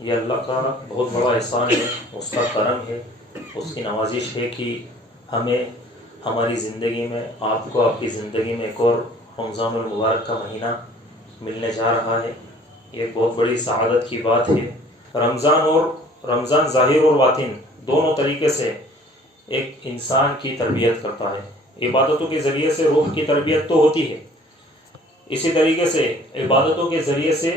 یہ اللہ کا بہت بڑا احسان ہے، اس کا کرم ہے، اس کی نوازش ہے کہ ہمیں ہماری زندگی میں، آپ کو آپ کی زندگی میں ایک اور رمضان المبارک کا مہینہ ملنے جا رہا ہے۔ یہ ایک بہت بڑی سعادت کی بات ہے۔ رمضان ظاہر اور باطن دونوں طریقے سے ایک انسان کی تربیت کرتا ہے۔ عبادتوں کے ذریعے سے روح کی تربیت تو ہوتی ہے، اسی طریقے سے عبادتوں کے ذریعے سے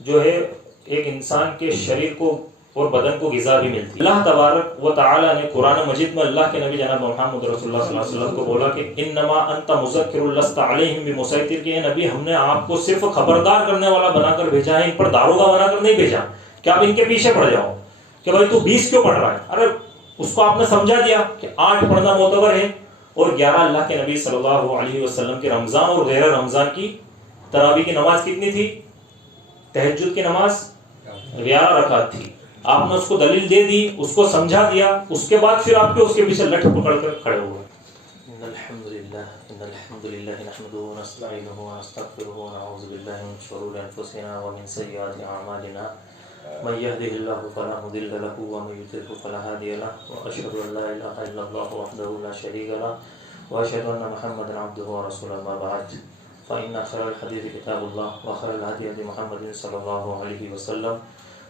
جو ہے ایک انسان کے شریر کو اور بدن کو غذا بھی ملتی ہے۔ اللہ تبارک و تعالی نے قرآن مجید میں اللہ کے نبی جناب محمد رسول اللہ صلی اللہ علیہ وسلم کو بولا کہ انما انت مذکر لست علیہم بمسیطر، کہ نبی ہم نے آپ کو صرف خبردار کرنے والا بنا کر بھیجا ہے، ان پر داروغہ بنا کر نہیں بھیجا کہ آپ ان کے پیچھے پڑ جاؤ کہ بھائی تو 20 کیوں پڑھ رہا ہے۔ ارے اس کو آپ نے سمجھا دیا کہ 8 پڑھنا معتبر ہے، اور 11 اللہ کے نبی صلی اللہ علیہ وسلم کے رمضان اور غیر رمضان کی تراویح کی نماز کتنی تھی؟ تہجد کی نماز 11 رکعت تھی۔ آپ نے اس کو دلیل دے دی، اس کو سمجھا دیا، اس کے بعد پھر آپ کے اس کے پیچھے لٹ پکڑ کر کھڑے ہوئے۔ ان الحمد للہ نحمده ونستعینه ونستغفره ونعوذ باللہ من شرور انفسنا ومن سیئات اعمالنا، من يهده الله فلا مضل له ومن يضلل فلا هادي له، واشهد ان لا اله الا الله وحده لا شريك له، واشهد ان محمدا عبده ورسوله، اما بعد فان خير الحديث كتاب الله، وخير الهدي هدي محمد صلى الله عليه وسلم،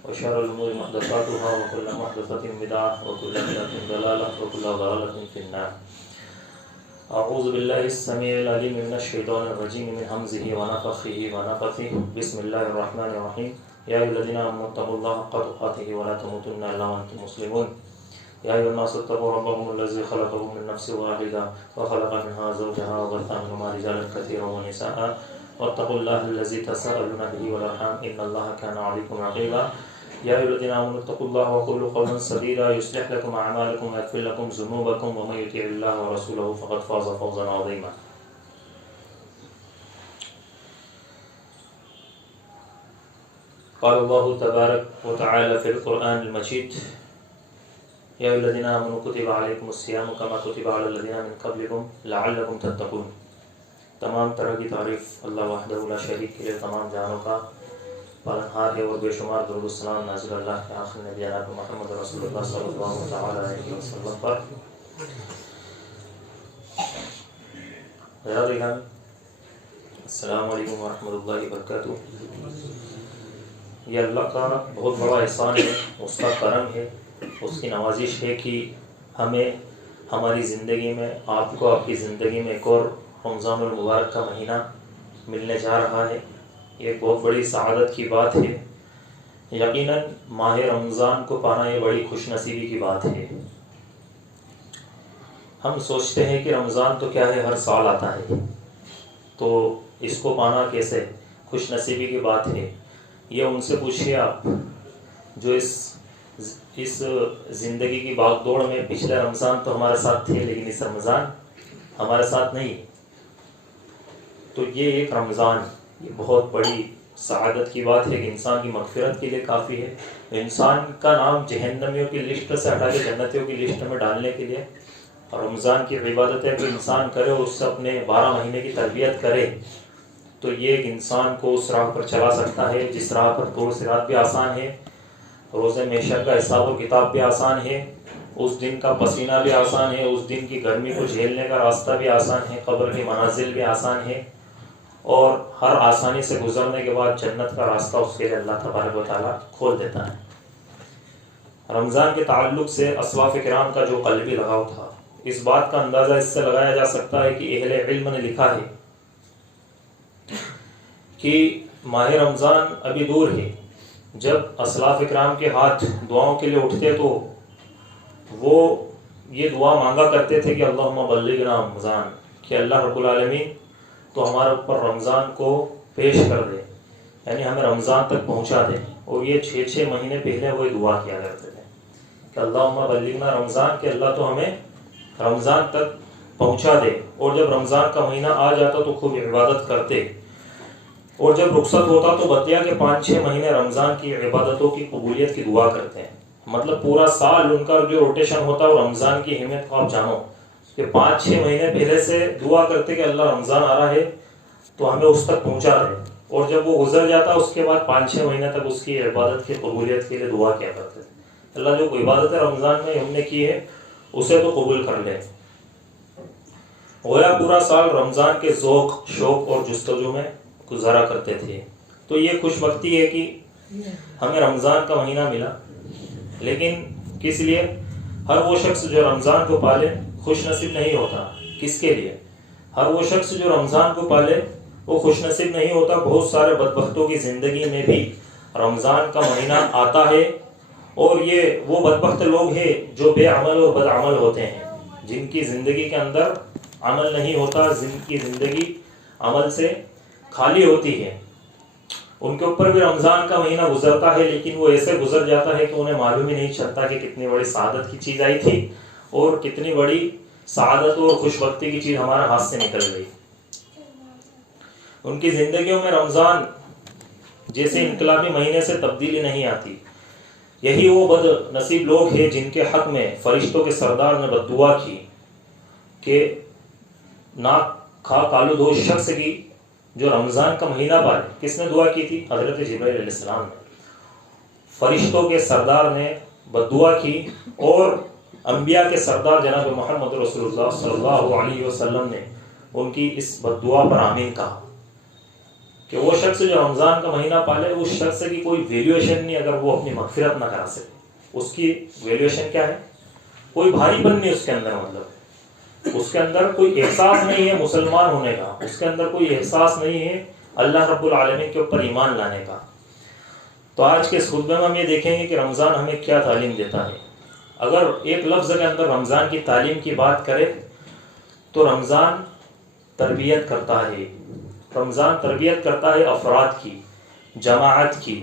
وشر الأمور محدثاتها، وكل محدثة بدعة، وكل بدعة ضلالة، وكل ضلالة في النار۔ أعوذ بالله السميع العليم من الشيطان الرجيم من همزه ونفخه ونفثه، بسم الله الرحمن الرحيم، يا أيها الذين آمنوا اتقوا الله حق تقاته ولا تموتن إلا وأنتم مسلمون، يا أيها الناس اتقوا ربكم الذي خلقكم من نفس واحدة وخلق منها زوجها وبث منهما رجالا كثيرا ونساء، واتقوا الله الذي تساءلون به والأرحام إن الله كان عليكم رقيبا، يا أيها الذين آمنوا اتقوا الله وقولوا قولا سديدا يصلح لكم أعمالكم ويغفر لكم ذنوبكم ومن يطع الله ورسوله فقد فاز فوزا عظيما۔ قال الله تبارك وتعالى في القرآن المجيد، يا أيها الذين آمنوا كتب عليكم الصيام كما كتب على الذين من قبلكم لعلكم تتقون۔ تمام طرح کی تعریف اللہ وحدہ لا شریک کے لیے تمام جہانوں کا پالنہار ہے، اور بے شمار درود السلام نازل اللہ کے آخر نبی جناب محمد رسول اللہ صلی اللہ تعالی علیہ وسلم پر۔ السلام علیکم ورحمۃ اللہ وبرکاتہ۔ یہ اللہ کا بہت بڑا احسان ہے، اس کا کرم ہے، اس کی نوازش ہے کہ ہمیں ہماری زندگی میں، آپ کو آپ کی زندگی میں ایک اور رمضان المبارک کا مہینہ ملنے جا رہا ہے۔ یہ ایک بہت بڑی سعادت کی بات ہے۔ یقیناً ماہ رمضان کو پانا یہ بڑی خوش نصیبی کی بات ہے۔ ہم سوچتے ہیں کہ رمضان تو کیا ہے، ہر سال آتا ہے، تو اس کو پانا کیسے خوش نصیبی کی بات ہے۔ یہ ان سے پوچھیے آپ جو اس زندگی کی بھاگ دوڑ میں پچھلے رمضان تو ہمارے ساتھ تھے، لیکن اس رمضان ہمارے ساتھ نہیں، تو یہ ایک رمضان یہ بہت بڑی سعادت کی بات ہے کہ انسان کی مغفرت کے لیے کافی ہے، انسان کا نام جہنمیوں کی لسٹ سے ہٹا کے جنتیوں کی لسٹ میں ڈالنے کے لیے، اور رمضان کی عبادتیں جو انسان کرے اس سے اپنے 12 مہینے کی تربیت کرے، تو یہ ایک انسان کو اس راہ پر چلا سکتا ہے جس راہ پر طور صراط بھی آسان ہے، روز محشر کا حساب و کتاب بھی آسان ہے، اس دن کا پسینہ بھی آسان ہے، اس دن کی گرمی کو جھیلنے کا راستہ بھی آسان ہے، قبر کی منازل بھی آسان ہے، اور ہر آسانی سے گزرنے کے بعد جنت کا راستہ اس کے لیے اللہ تبارک و تعالیٰ کھول دیتا ہے۔ رمضان کے تعلق سے اسلاف کرام کا جو قلبی لگاؤ تھا، اس بات کا اندازہ اس سے لگایا جا سکتا ہے کہ اہل علم نے لکھا ہے کہ ماہ رمضان ابھی دور ہے۔ جب اسلاف کرام کے ہاتھ دعاؤں کے لیے اٹھتے تو وہ یہ دعا مانگا کرتے تھے کہ اللہم بلغنا رمضان، کہ اللہ رب العالمین تو ہمارے اوپر رمضان کو پیش کر دے، یعنی ہمیں رمضان تک پہنچا دے۔ اور یہ 6 مہینے پہلے وہ دعا کیا کرتے تھے کہ اللہم بلغنا رمضان، کہ اللہ تو ہمیں رمضان تک پہنچا دے۔ اور جب رمضان کا مہینہ آ جاتا تو خوب عبادت کرتے، اور جب رخصت ہوتا تو بتیا کہ 5-6 مہینے رمضان کی عبادتوں کی قبولیت کی دعا کرتے ہیں۔ مطلب پورا سال ان کا جو روٹیشن ہوتا ہے وہ رمضان کی اہمیت کو آپ جانو کہ 5-6 مہینے پہلے سے دعا کرتے کہ اللہ رمضان آ رہا ہے تو ہمیں اس تک پہنچا دے۔ اور جب وہ گزر جاتا اس کے بعد 5-6 مہینے تک اس کی عبادت کی قبولیت کے لیے دعا کیا کرتے تھے، اللہ جو کوئی عبادت رمضان میں ہم نے کی ہے اسے تو قبول کر لے۔ گویا پورا سال رمضان کے ذوق، شوق اور جستجو میں گزارا کرتے تھے۔ تو یہ خوش بختی ہے کہ ہمیں رمضان کا مہینہ ملا، لیکن کس لیے؟ ہر وہ شخص جو رمضان کو پالے خوش نصیب نہیں ہوتا۔ کس کے لیے؟ ہر وہ شخص جو رمضان کو پالے وہ خوش نصیب نہیں ہوتا۔ بہت سارے بدبختوں کی زندگی میں بھی رمضان کا مہینہ آتا ہے، اور یہ وہ بدبخت لوگ ہیں جو بے عمل اور بدعمل ہوتے ہیں، جن کی زندگی کے اندر عمل نہیں ہوتا، جن کی زندگی عمل سے خالی ہوتی ہے۔ ان کے اوپر بھی رمضان کا مہینہ گزرتا ہے، لیکن وہ ایسے گزر جاتا ہے کہ انہیں معلوم ہی نہیں چلتا کہ کتنی بڑی سعادت کی چیز آئی تھی اور کتنی بڑی سعادت اور خوش بختی کی چیز ہمارے ہاتھ سے نکل گئی۔ ان کی زندگیوں میں رمضان جیسے انقلابی مہینے سے تبدیلی نہیں آتی۔ یہی وہ بد نصیب لوگ ہیں جن کے حق میں فرشتوں کے سردار نے بد دعا کی کہ ناک کھا کالود ہو شخص کی جو رمضان کا مہینہ پالے۔ کس نے دعا کی تھی؟ حضرت جبرائیل علیہ السلام نے۔ فرشتوں کے سردار نے بد دعا کی، اور انبیاء کے سردار جناب محمد رسول اللہ صلی اللہ علیہ وسلم نے ان کی اس بد دعا پر آمین کہا کہ وہ شخص جو رمضان کا مہینہ پالے اس شخص کی کوئی ویلیویشن نہیں اگر وہ اپنی مغفرت نہ کرا سکے۔ اس کی ویلیویشن کیا ہے؟ کوئی بھاری پن نہیں اس کے اندر، مطلب اس کے اندر کوئی احساس نہیں ہے مسلمان ہونے کا، اس کے اندر کوئی احساس نہیں ہے اللہ رب العالمین کے اوپر ایمان لانے کا۔ تو آج کے اس خطبے میں ہم یہ دیکھیں گے کہ رمضان ہمیں کیا تعلیم دیتا ہے۔ اگر ایک لفظ کے اندر رمضان کی تعلیم کی بات کرے تو رمضان تربیت کرتا ہے۔ رمضان تربیت کرتا ہے افراد کی، جماعت کی،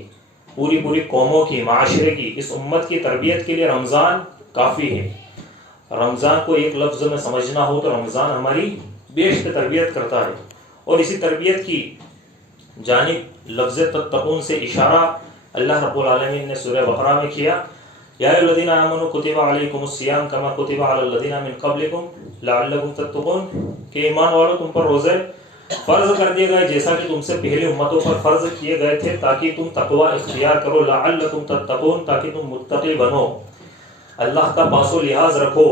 پوری قوموں کی، معاشرے کی، اس امت کی تربیت کے لیے رمضان کافی ہے۔ رمضان کو ایک لفظ میں سمجھنا ہو تو رمضان ہماری بیشتر تربیت کرتا ہے، اور اسی تربیت کی جانب لفظ تتقون سے اشارہ اللہ رب العالمین نے سورہ بقرہ میں کیا۔ یا ایھا الذین آمنوا کتب علیکم الصیام کما کتب علی الذین من قبلکم لعلکم تتقون، کہ ایمان والو تم پر روزے فرض کر دیے گئے جیسا کہ تم سے پہلے امتوں پر فرض کیے گئے تھے تاکہ تم تقوی اختیار کرو، لعلکم تتقون، تاکہ تم متقی بنو، اللہ کا پاس و لحاظ رکھو،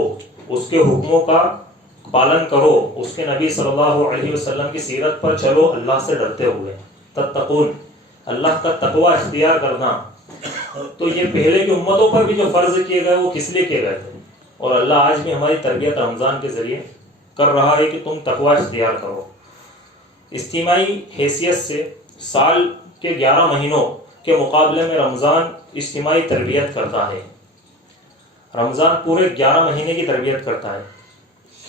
اس کے حکموں کا پالن کرو، اس کے نبی صلی اللہ علیہ وسلم کی سیرت پر چلو اللہ سے ڈرتے ہوئے۔ تتقون، اللہ کا تقوی اختیار کرنا۔ تو یہ پہلے کی امتوں پر بھی جو فرض کیے گئے وہ کس لیے کیے گئے تھے، اور اللہ آج بھی ہماری تربیت رمضان کے ذریعے کر رہا ہے کہ تم تقوی اختیار کرو۔ اجتماعی حیثیت سے سال کے 11 مہینوں کے مقابلے میں رمضان اجتماعی تربیت کرتا ہے۔ رمضان پورے 11 مہینے کی تربیت کرتا ہے۔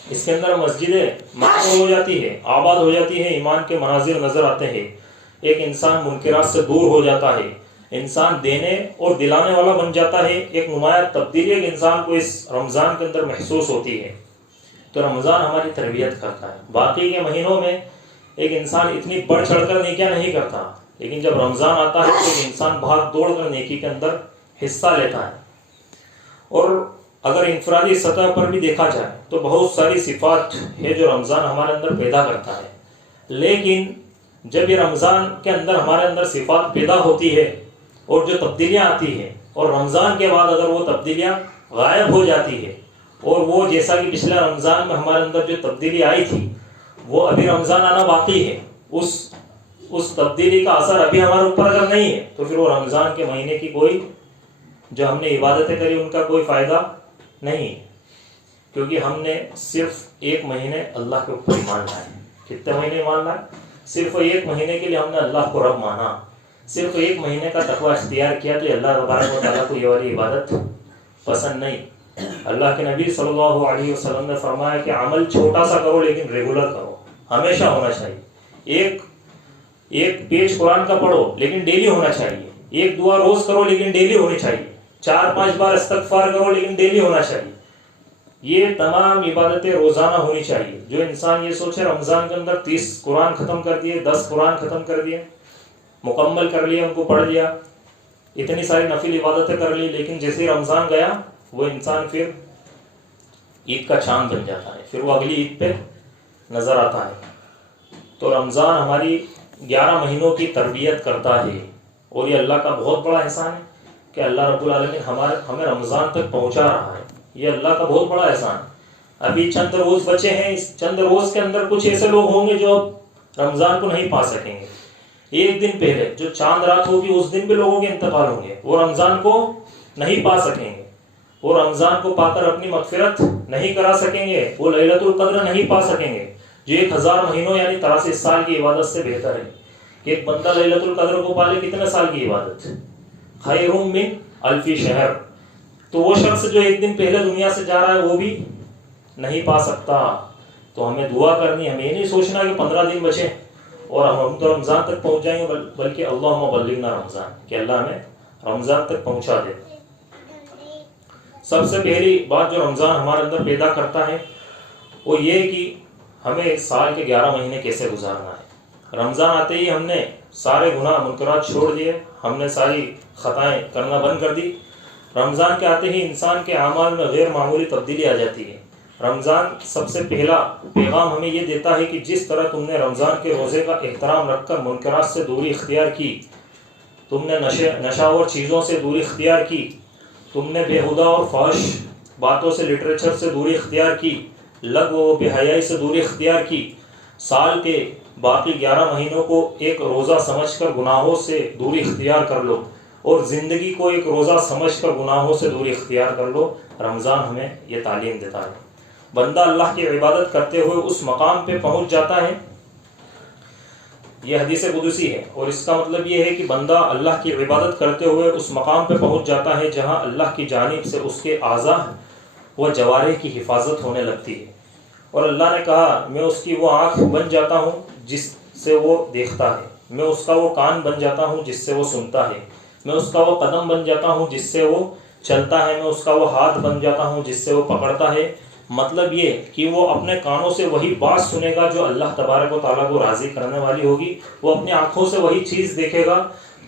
اس کے اندر مسجدیں معمور ہو جاتی ہے، آباد ہو جاتی ہے، ایمان کے مناظر نظر آتے ہیں، ایک انسان منکرات سے دور ہو جاتا ہے، انسان دینے اور دلانے والا بن جاتا ہے۔ ایک نمایاں تبدیلی ایک انسان کو اس رمضان کے اندر محسوس ہوتی ہے۔ تو رمضان ہماری تربیت کرتا ہے۔ باقی کے مہینوں میں ایک انسان اتنی بڑھ چڑھ کر نیکیاں نہیں کرتا، لیکن جب رمضان آتا ہے تو ایک انسان بھاگ دوڑ کر نیکی کے اندر حصہ لیتا ہے۔ اور اگر انفرادی سطح پر بھی دیکھا جائے تو بہت ساری صفات ہے جو رمضان ہمارے اندر پیدا کرتا ہے، لیکن جب یہ رمضان کے اندر ہمارے اندر صفات پیدا ہوتی ہے اور جو تبدیلیاں آتی ہیں، اور رمضان کے بعد اگر وہ تبدیلیاں غائب ہو جاتی ہے، اور وہ جیسا کہ پچھلے رمضان میں ہمارے اندر جو تبدیلی آئی تھی وہ ابھی رمضان آنا باقی ہے، اس تبدیلی کا اثر ابھی ہمارے اوپر اگر نہیں ہے تو پھر وہ رمضان کے مہینے کی کوئی جو ہم نے عبادتیں کری ان کا کوئی فائدہ نہیں، کیونکہ ہم نے صرف 1 مہینے اللہ کے اوپر ایمان لائے۔ کتنے مہینے ایمان لائے؟ صرف 1 مہینے کے لیے ہم نے اللہ کو رب مانا، صرف 1 مہینے کا تقوی اختیار کیا، تو اللہ تبارک و تعالیٰ کو یہ والی عبادت پسند نہیں۔ اللہ کے نبی صلی اللہ علیہ وسلم نے فرمایا کہ عمل چھوٹا سا کرو لیکن ریگولر کرو، ہمیشہ ہونا چاہیے۔ ایک پیج قرآن کا پڑھو لیکن ڈیلی ہونا چاہیے، ایک دعا روز کرو لیکن ڈیلی ہونی چاہیے، 4-5 بار استغفار کرو لیکن ڈیلی ہونا چاہیے۔ یہ تمام عبادتیں روزانہ ہونی چاہیے۔ جو انسان یہ سوچے رمضان کے اندر 30 قرآن ختم کر دیے، 10 قرآن ختم کر دیے، مکمل کر لیا، ان کو پڑھ لیا، اتنی ساری نفل عبادتیں کر لی، لیکن جیسے ہی رمضان گیا وہ انسان پھر عید کا چاند بن جاتا ہے، پھر وہ اگلی عید پہ نظر آتا ہے۔ تو رمضان ہماری 11 مہینوں کی تربیت کرتا ہے، اور یہ اللہ کا بہت بڑا احسان ہے کہ اللہ رب العالمین ہمیں رمضان تک پہنچا رہا ہے. یہ اللہ کا بہت بڑا احسان. ابھی چند روز بچے ہیں، اس چند روز کے اندر کچھ ایسے لوگ ہوں گے جو اب رمضان کو نہیں پا سکیں گے. ایک دن پہلے جو چاند رات ہوگی اس دن بھی لوگوں کے انتقال ہوں گے، وہ رمضان کو نہیں پا سکیں گے، وہ رمضان کو پا کر اپنی مغفرت نہیں کرا سکیں گے، وہ لیلۃ القدر نہیں پا سکیں گے، جو 1000 مہینوں یعنی 83 سال کی عبادت سے بہتر ہے کہ ایک بندہ لیلۃ القدر کو پالے. کتنے سال کی عبادت؟ خیر من الف شہر. تو وہ شخص جو ایک دن پہلے دنیا سے جا رہا ہے وہ بھی نہیں پا سکتا. تو ہمیں دعا کرنی، ہمیں یہ نہیں سوچنا کہ 15 دن بچے اور ہم تو رمضان تک پہنچ جائیں گے، بلکہ اللہم بلغنا رمضان، کہ اللہ ہمیں رمضان تک پہنچا دے. سب سے پہلی بات جو رمضان ہمارے اندر پیدا کرتا ہے وہ یہ کہ ہمیں سال کے 11 مہینے کیسے گزارنا ہے. رمضان آتے ہی ہم نے سارے گناہ منکرات چھوڑ دیے، ہم نے ساری خطائیں کرنا بند کر دی. رمضان کے آتے ہی انسان کے اعمال میں غیر معمولی تبدیلی آ جاتی ہے. رمضان سب سے پہلا پیغام ہمیں یہ دیتا ہے کہ جس طرح تم نے رمضان کے روزے کا احترام رکھ کر منکرات سے دوری اختیار کی، تم نے نشاور چیزوں سے دوری اختیار کی، تم نے بےہودہ اور فحش باتوں سے، لٹریچر سے دوری اختیار کی، لغو و بے حیائی سے دوری اختیار کی، سال کے باقی 11 مہینوں کو ایک روزہ سمجھ کر گناہوں سے دوری اختیار کر لو، اور زندگی کو ایک روزہ سمجھ کر گناہوں سے دوری اختیار کر لو. رمضان ہمیں یہ تعلیم دیتا ہے. بندہ اللہ کی عبادت کرتے ہوئے اس مقام پہ پہنچ جاتا ہے، یہ حدیث قدسی ہے، اور اس کا مطلب یہ ہے کہ بندہ اللہ کی عبادت کرتے ہوئے اس مقام پہ پہنچ جاتا ہے جہاں اللہ کی جانب سے اس کے اعضاء و جوارح کی حفاظت ہونے لگتی ہے. اور اللہ نے کہا میں اس کی وہ آنکھ بن جاتا ہوں جس سے وہ دیکھتا ہے، میں اس کا وہ کان بن جاتا ہوں جس سے وہ سنتا ہے، میں اس کا وہ قدم بن جاتا ہوں جس سے وہ چلتا ہے، میں اس کا وہ ہاتھ بن جاتا ہوں جس سے وہ پکڑتا ہے. مطلب یہ کہ وہ اپنے کانوں سے وہی بات سنے گا جو اللہ تبارک و تعالیٰ کو راضی کرنے والی ہوگی، وہ اپنی آنکھوں سے وہی چیز دیکھے گا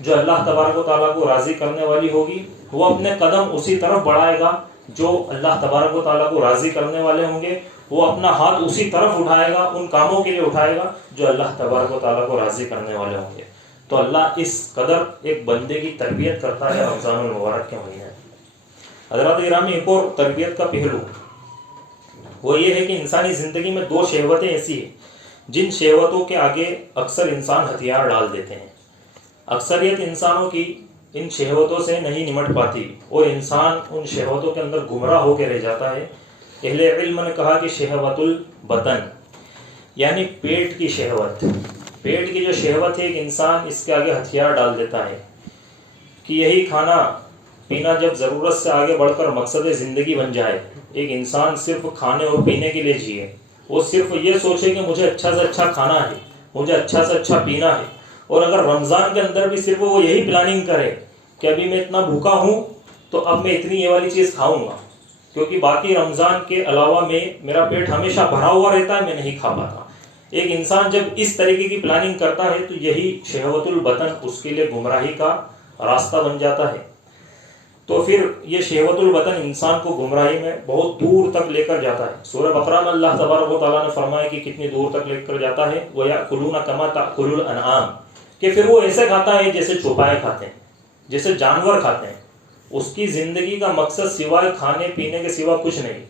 جو اللہ تبارک و تعالیٰ کو راضی کرنے والی ہوگی، وہ اپنے قدم اسی طرف بڑھائے گا جو اللہ تبارک و تعالیٰ کو راضی کرنے والے ہوں گے، وہ اپنا ہاتھ اسی طرف اٹھائے گا، ان کاموں کے لیے اٹھائے گا جو اللہ تبارک و تعالیٰ کو راضی کرنے والے ہوں گے. تو اللہ اس قدر ایک بندے کی تربیت کرتا ہے رمضان المبارک کے مہینے. حضرات گرامی، ایک اور تربیت کا پہلو وہ یہ ہے کہ انسانی زندگی میں 2 شہوتیں ایسی ہیں جن شہوتوں کے آگے اکثر انسان ہتھیار ڈال دیتے ہیں. اکثریت انسانوں کی ان شہوتوں سے نہیں نمٹ پاتی اور انسان ان شہوتوں کے اندر گمراہ ہو کے رہ جاتا ہے. اہل علم نے کہا کہ شہوت البطن یعنی پیٹ کی شہوت، پیٹ کی جو شہوت ہے ایک انسان اس کے آگے ہتھیار ڈال دیتا ہے کہ یہی کھانا پینا جب ضرورت سے آگے بڑھ کر مقصد زندگی بن جائے، ایک انسان صرف کھانے اور پینے کے لیے جیے، وہ صرف یہ سوچے کہ مجھے اچھا سے اچھا کھانا ہے، مجھے اچھا سے اچھا پینا ہے. اور اگر رمضان کے اندر بھی صرف وہ یہی پلاننگ کرے کہ ابھی میں اتنا بھوکا ہوں تو اب میں اتنی یہ والی چیز کھاؤں گا، کیونکہ باقی رمضان کے علاوہ میں میرا پیٹ ہمیشہ بھرا ہوا رہتا ہے، میں نہیں کھا پاتا. ایک انسان جب اس طریقے کی پلاننگ کرتا ہے تو یہی شہوت البطن اس کے لیے گمراہی کا راستہ بن جاتا ہے. تو پھر یہ شہوت البطن انسان کو گمراہی میں بہت دور تک لے کر جاتا ہے. سورہ بقرہ میں اللہ تبارک و تعالیٰ نے فرمایا کہ کتنی دور تک لے کر جاتا ہے، وَيَأْكُلُونَ كَمَا تَأْكُلُ الْأَنْعَامُ، کہ پھر وہ ایسے کھاتا ہے جیسے چوپائے کھاتے ہیں، جیسے جانور کھاتے ہیں. اس کی زندگی کا مقصد سوائے کھانے پینے کے سوا کچھ نہیں.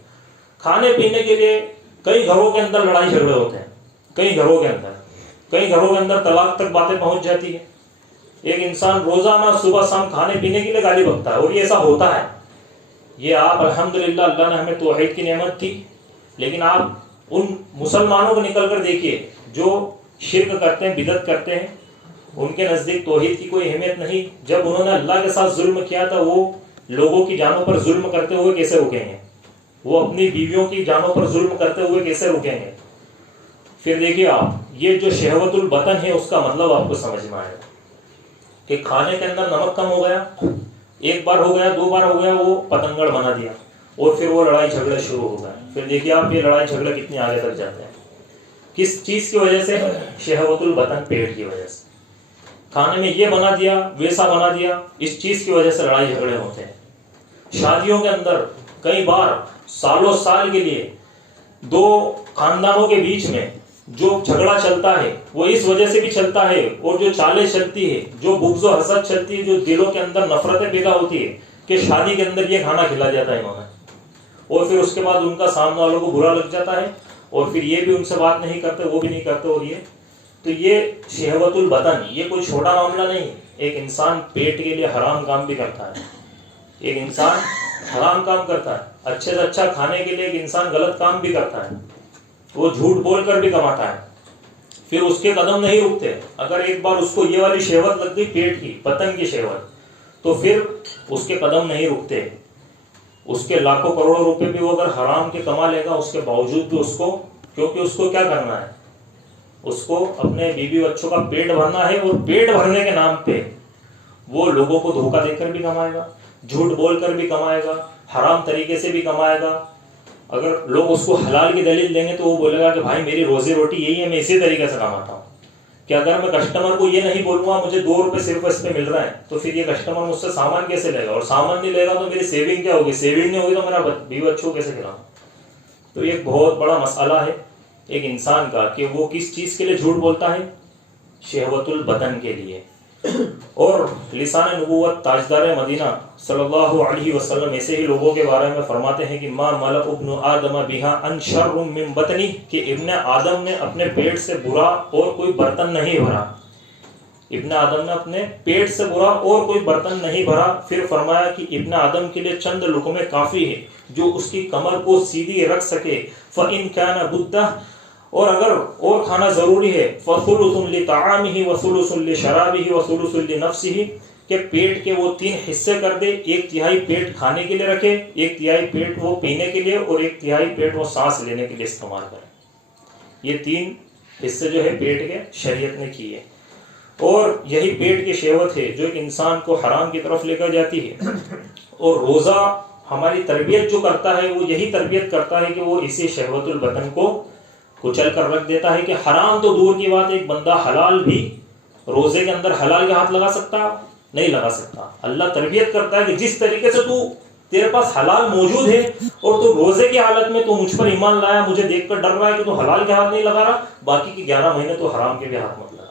کھانے پینے کے لیے کئی گھروں کے اندر لڑائی جھگڑے ہوتے ہیں، کئی گھروں کے اندر طلاق تک باتیں پہنچ جاتی ہیں. ایک انسان روزانہ صبح شام کھانے پینے کے لیے گالی بکتا ہے، اور یہ ایسا ہوتا ہے. یہ آپ الحمدللہ اللہ نے ہمیں توحید کی نعمت دی، لیکن آپ ان مسلمانوں کو نکل کر دیکھیے جو شرک کرتے ہیں، بدعت کرتے ہیں، ان کے نزدیک توحید کی کوئی اہمیت نہیں. جب انہوں نے اللہ کے ساتھ ظلم کیا تھا وہ لوگوں کی جانوں پر ظلم کرتے ہوئے کیسے رکیں گے؟ وہ اپنی بیویوں کی جانوں پر ظلم کرتے ہوئے کیسے رکیں گے؟ پھر دیکھیے آپ یہ جو شہوت البطن ہے اس کا مطلب آپ کو سمجھ میں آئے گا کہ کھانے کے اندر نمک کم ہو گیا، ایک بار ہو گیا، 2 بار ہو گیا، وہ پتنگڑ بنا دیا، اور پھر وہ لڑائی جھگڑے شروع ہو گئے. پھر دیکھیے آپ یہ لڑائی جھگڑے کتنی آگے تک جاتے ہیں. کس چیز کی وجہ سے؟ شہوت البطن، پیٹ کی وجہ سے. کھانے میں یہ بنا دیا، ویسا بنا دیا، اس چیز کی وجہ سے لڑائی جھگڑے ہوتے ہیں. شادیوں کے اندر کئی بار سالوں سال کے لیے 2 خاندانوں کے بیچ میں جو جھگڑا چلتا ہے وہ اس وجہ سے بھی چلتا ہے، اور جو چالیں چلتی ہے، جو بغض و حسد چلتی ہے، جو دلوں کے اندر نفرتیں پیدا ہوتی ہے کہ شادی کے اندر یہ کھانا کھلا جاتا ہے انہوں نے، اور پھر اس کے بعد ان کا سامنے والوں کو برا لگ جاتا ہے، اور پھر یہ بھی ان سے بات نہیں کرتے، وہ بھی نہیں کرتے، اور یہ شہوت البطن یہ کوئی چھوٹا معاملہ نہیں ہے۔ ایک انسان پیٹ کے لیے حرام کام بھی کرتا ہے، ایک انسان حرام کام کرتا ہے، اچھے سے اچھا کھانے کے لیے ایک انسان غلط کام بھی کرتا ہے، وہ جھوٹ بول کر بھی کماتا ہے، پھر اس کے قدم نہیں رکتے۔ اگر ایک بار اس کو یہ والی شہوت لگ گئی پیٹ کی، بطن کی شہوت، تو پھر اس کے قدم نہیں رکتے۔ اس کے لاکھوں کروڑوں روپے بھی وہ اگر حرام کے کما لے گا، اس کے باوجود بھی اس کو، کیونکہ اس کو کیا کرنا ہے، اس کو اپنے بیوی بچوں کا پیٹ بھرنا ہے، اور پیٹ بھرنے کے نام پہ وہ لوگوں کو دھوکہ دے کر بھی کمائے گا، جھوٹ بول کر بھی کمائے گا، حرام طریقے سے بھی کمائے گا۔ اگر لوگ اس کو حلال کی دلیل دیں گے تو وہ بولے گا کہ بھائی میری روزی روٹی یہی ہے، میں اسی طریقے سے کماتا ہوں، کہ اگر میں کسٹمر کو یہ نہیں بولوں گا مجھے 2 روپے صرف اس پہ مل رہا ہے، تو پھر یہ کسٹمر مجھ سے سامان کیسے لے گا، اور سامان نہیں لے گا تو میری سیونگ کیا ہوگی، سیونگ نہیں ہوگی تو میرا بیوی بچوں کیسے کھلاؤں۔ تو یہ بہت بڑا مسئلہ ہے ایک انسان کا کہ وہ کس چیز کے لیے جھوٹ بولتا ہے، شہوت البطن کے لیے۔ اور لسان نبوت تاجدار مدینہ صلی اللہ علیہ وسلم ایسے ہی لوگوں کے بارے میں فرماتے ہیں کہ ما ملأ ابن آدم بہا ان شر من بطنی، کہ ابن آدم نے اپنے پیٹ سے برا اور کوئی برتن نہیں بھرا، ابن آدم نے اپنے پیٹ سے برا اور کوئی برتن نہیں بھرا۔ پھر فرمایا کہ ابن آدم کے لیے چند لقمے کافی ہے جو اس کی کمر کو سیدھی رکھ سکے، فإن كان بُدَّةٌ، اور اگر اور کھانا ضروری ہے، فَثُلُثٌ لِطَعَامِهِ وَثُلُثٌ لِشَرَابِهِ وَثُلُثٌ لِنَفْسِهِ، کہ پیٹ کے وہ 3 حصے کر دے، 1/3 پیٹ کھانے کے لیے رکھے، 1/3 پیٹ وہ پینے کے لیے، اور 1/3 پیٹ وہ سانس لینے کے لیے استعمال کرے۔ یہ 3 حصے جو ہے پیٹ کے شریعت نے کیے، اور یہی پیٹ کی شہوت ہے جو ایک انسان کو حرام کی طرف لے کر جاتی ہے۔ اور روزہ ہماری تربیت جو کرتا ہے وہ یہی تربیت کرتا ہے کہ وہ اسی شہوت البطن کو کچل کر رکھ دیتا ہے، کہ حرام تو دور کی بات، ایک بندہ حلال بھی روزے کے اندر حلال کے ہاتھ لگا سکتا نہیں لگا سکتا۔ اللہ تربیت کرتا ہے کہ جس طریقے سے تیرے پاس حلال موجود ہے، اور تو روزے کی حالت میں تو مجھ پر ایمان لایا، مجھے دیکھ کر ڈر رہا ہے کہ تو حلال کے ہاتھ نہیں لگا رہا، باقی کے 11 مہینے تو حرام کے بھی ہاتھ مت لگا۔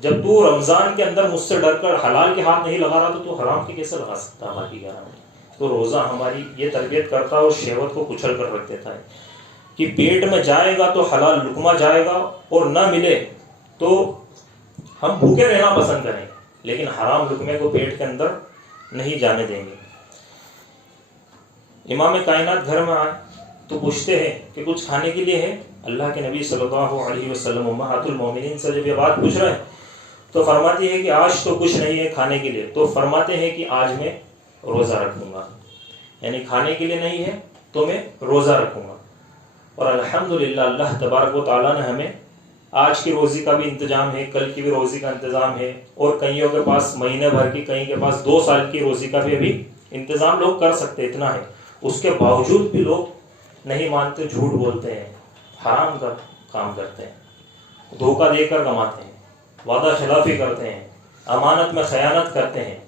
جب تو رمضان کے اندر مجھ سے ڈر کر حلال کے ہاتھ نہیں لگا رہا تو حرام کے کیسے لگا سکتا باقی 11 مہینے؟ تو روزہ ہماری یہ تربیت کرتا ہے اور شہوت کو کچل کر رکھ دیتا ہے کہ پیٹ میں جائے گا تو حلال لقمہ جائے گا، اور نہ ملے تو ہم بھوکے رہنا پسند کریں گے، لیکن حرام لقمے کو پیٹ کے اندر نہیں جانے دیں گے۔ امام کائنات گھر میں آئے تو پوچھتے ہیں کہ کچھ کھانے کے لیے ہے؟ اللہ کے نبی صلی اللہ علیہ وسلم امہات المومنین سے جب یہ بات پوچھ رہے ہیں تو فرماتی ہے کہ آج تو کچھ نہیں ہے کھانے کے لیے، تو فرماتے ہیں کہ آج میں روزہ رکھوں گا، یعنی کھانے کے لیے نہیں ہے تو میں روزہ رکھوں گا۔ اور الحمدللہ اللہ تبارک و تعالیٰ نے ہمیں آج کی روزی کا بھی انتظام ہے، کل کی بھی روزی کا انتظام ہے، اور کئیوں کے پاس مہینے بھر کی، کئی کے پاس 2 سال کی روزی کا بھی ابھی انتظام لوگ کر سکتے، اتنا ہے۔ اس کے باوجود بھی لوگ نہیں مانتے، جھوٹ بولتے ہیں، حرام کا کام کرتے ہیں، دھوکہ دے کر کماتے ہیں، وعدہ خلافی کرتے ہیں، امانت میں خیانت کرتے ہیں،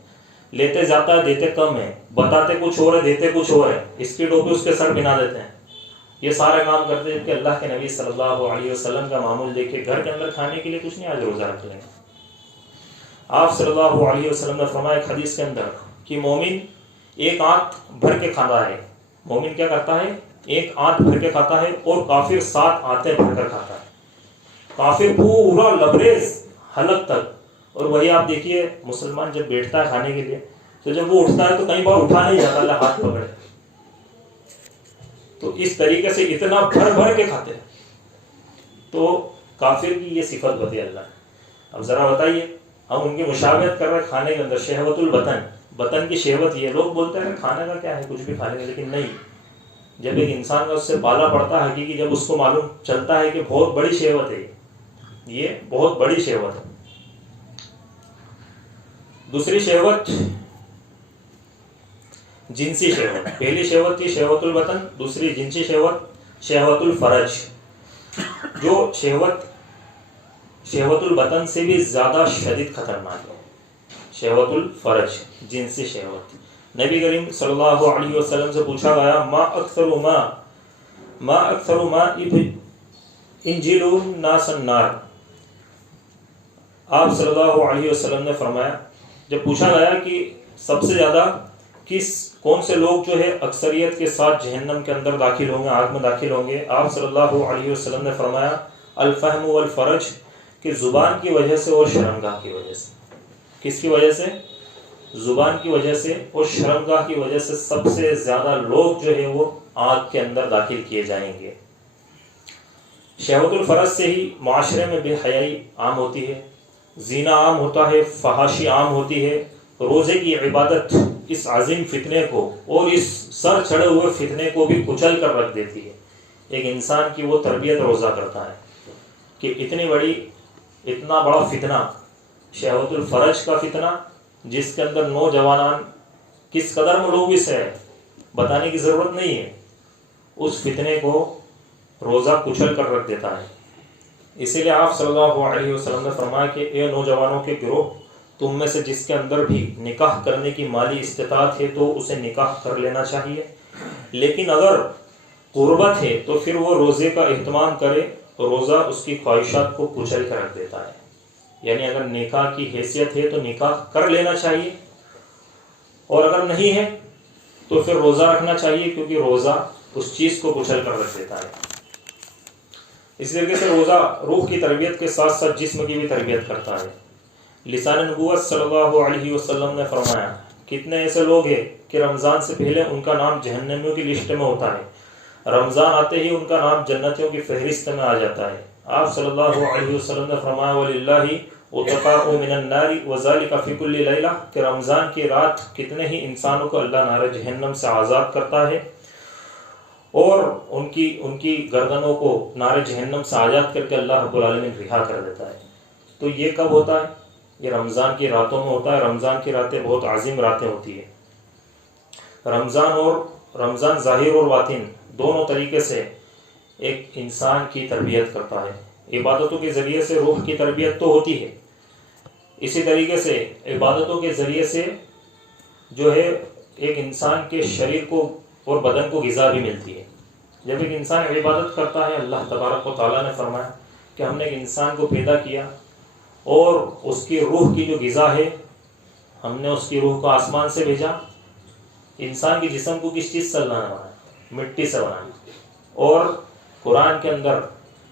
لیتے جاتا ہے دیتے کم ہے، بتاتے کچھ اور ہے دیتے کچھ اور ہے، اس کی ٹوپی اس کے سر بنا دیتے ہیں، یہ سارے کام کرتے ہیں کہ اللہ کے نبی صلی اللہ علیہ وسلم کا معمول دیکھے گھر کے اندر کھانے کے لیے کچھ نہیں، آج روزہ رکھ لیں۔ آپ صلی اللہ علیہ وسلم نے فرمایا ایک حدیث کے اندر کہ مومن 1 آنت بھر کے کھاتا ہے، مومن کیا کرتا ہے 1 آنت بھر کے کھاتا ہے، اور کافر 7 آنتیں بھر کر کھاتا ہے، کافر پورا لبریز حلق تک۔ اور وہی آپ دیکھیے مسلمان جب بیٹھتا ہے کھانے کے لیے تو جب وہ اٹھتا ہے تو کئی بار اٹھا نہیں جاتا، اللہ ہاتھ پکڑے، تو اس طریقے سے اتنا بھر بھر کے کھاتے ہیں۔ تو کافر کی یہ صفت بتائی اللہ نے۔ اب ذرا بتائیے، ہم ان کی مشابہت کر رہے کھانے کے اندر، شہوت البطن، بطن کی شہوت یہ، لوگ بولتے ہیں کھانے کا کیا ہے کچھ بھی کھا لیں گے، لیکن نہیں، جب ایک انسان کا اس سے بالا پڑتا ہے حقیقی، جب اس کو معلوم چلتا ہے کہ بہت بڑی شہوت ہے، یہ بہت بڑی شہوت ہے۔ دوسری شہوت جنسی شہوت، پہلی شہوت تھی شہوت البطن، دوسری جنسی شہوت شہوت الفرج، جو شہوت البطن سے بھی زیادہ شدید خطرناک ہے، شہوت الفرج جنسی شہوت۔ نبی کریم صلی اللہ علیہ وسلم سے پوچھا گیا ما اکثر ما انجلون ناس النار، آپ صلی اللہ علیہ وسلم نے فرمایا، جب پوچھا گیا کہ سب سے زیادہ کون سے لوگ جو ہے اکثریت کے ساتھ جہنم کے اندر داخل ہوں گے، آگ میں داخل ہوں گے، آپ صلی اللہ علیہ وسلم نے فرمایا الفہم والفرج، کہ زبان کی وجہ سے اور شرمگاہ کی وجہ سے۔ کس کی وجہ سے؟ زبان کی وجہ سے اور شرمگاہ کی وجہ سے سب سے زیادہ لوگ جو ہے وہ آگ کے اندر داخل کیے جائیں گے۔ شہوت الفرج سے ہی معاشرے میں بے حیائی عام ہوتی ہے، زنا عام ہوتا ہے، فحاشی عام ہوتی ہے۔ روزے کی عبادت اس عظیم فتنے کو اور اس سر چڑھے ہوئے فتنے کو بھی کچل کر رکھ دیتی ہے۔ ایک انسان کی وہ تربیت روزہ کرتا ہے کہ اتنا بڑا فتنہ، شہوت الفرج کا فتنہ، جس کے اندر نوجوانان کس قدر ملوث ہے بتانے کی ضرورت نہیں ہے، اس فتنے کو روزہ کچل کر رکھ دیتا ہے۔ اسی لیے آپ صلی اللہ علیہ وسلم نے فرمایا کہ اے نوجوانوں کے گروہ، تم میں سے جس کے اندر بھی نکاح کرنے کی مالی استطاعت ہے تو اسے نکاح کر لینا چاہیے، لیکن اگر قربت ہے تو پھر وہ روزے کا اہتمام کرے، روزہ اس کی خواہشات کو کچل کر رکھ دیتا ہے۔ یعنی اگر نکاح کی حیثیت ہے تو نکاح کر لینا چاہیے، اور اگر نہیں ہے تو پھر روزہ رکھنا چاہیے، کیونکہ روزہ اس چیز کو کچل کر رکھ دیتا ہے۔ اس طریقے سے روزہ روح کی تربیت کے ساتھ ساتھ جسم کی بھی تربیت کرتا ہے۔ لسان نبوت صلی اللہ علیہ وسلم نے فرمایا، کتنے ایسے لوگ ہیں کہ رمضان سے پہلے ان کا نام جہنمیوں کی لسٹ میں ہوتا ہے، رمضان آتے ہی ان کا نام جنتیوں کی فہرست میں آ جاتا ہے۔ آپ صلی اللہ علیہ وسلم نے فرمایا وَلِلَّهِ عُتَقَاءُ مِنَ النَّارِ وَذَلِكَ فِي كُلِّ لَيْلَةٍ، کہ رمضان کی رات کتنے ہی انسانوں کو اللہ نار جہنم سے آزاد کرتا ہے، اور ان کی گردنوں کو نار جہنم سے آزاد کر کے اللہ رب العالمین رہا کر دیتا ہے۔ تو یہ کب ہوتا ہے؟ یہ رمضان کی راتوں میں ہوتا ہے۔ رمضان کی راتیں بہت عظیم راتیں ہوتی ہیں۔ رمضان ظاہر اور باطن دونوں طریقے سے ایک انسان کی تربیت کرتا ہے۔ عبادتوں کے ذریعے سے روح کی تربیت تو ہوتی ہے، اسی طریقے سے عبادتوں کے ذریعے سے جو ہے ایک انسان کے شریر کو اور بدن کو غذا بھی ملتی ہے۔ جب ایک انسان عبادت کرتا ہے، اللہ تبارک و تعالیٰ نے فرمایا کہ ہم نے ایک انسان کو پیدا کیا اور اس کی روح کی جو غذا ہے، ہم نے اس کی روح کو آسمان سے بھیجا۔ انسان کے جسم کو کس چیز سے اللہ نے بنایا؟ مٹی سے بنایا۔ اور قرآن کے اندر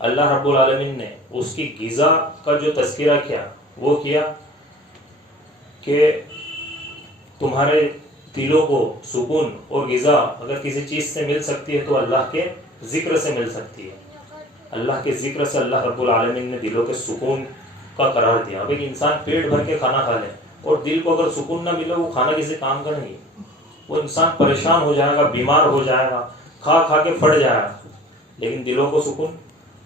اللہ رب العالمین نے اس کی غذا کا جو تذکرہ کیا، وہ کیا کہ تمہارے دلوں کو سکون اور غذا اگر کسی چیز سے مل سکتی ہے تو اللہ کے ذکر سے مل سکتی ہے۔ اللہ کے ذکر سے اللہ رب العالمین نے دلوں کے سکون کا قرار دیا۔ اب ایک انسان پیٹ بھر کے کھانا کھا لے اور دل کو اگر سکون نہ ملے، وہ کھانا کسی کام کا نہیں، وہ انسان پریشان ہو جائے گا، بیمار ہو جائے گا، کھا کھا کے پھٹ جائے گا۔ لیکن دلوں کو سکون،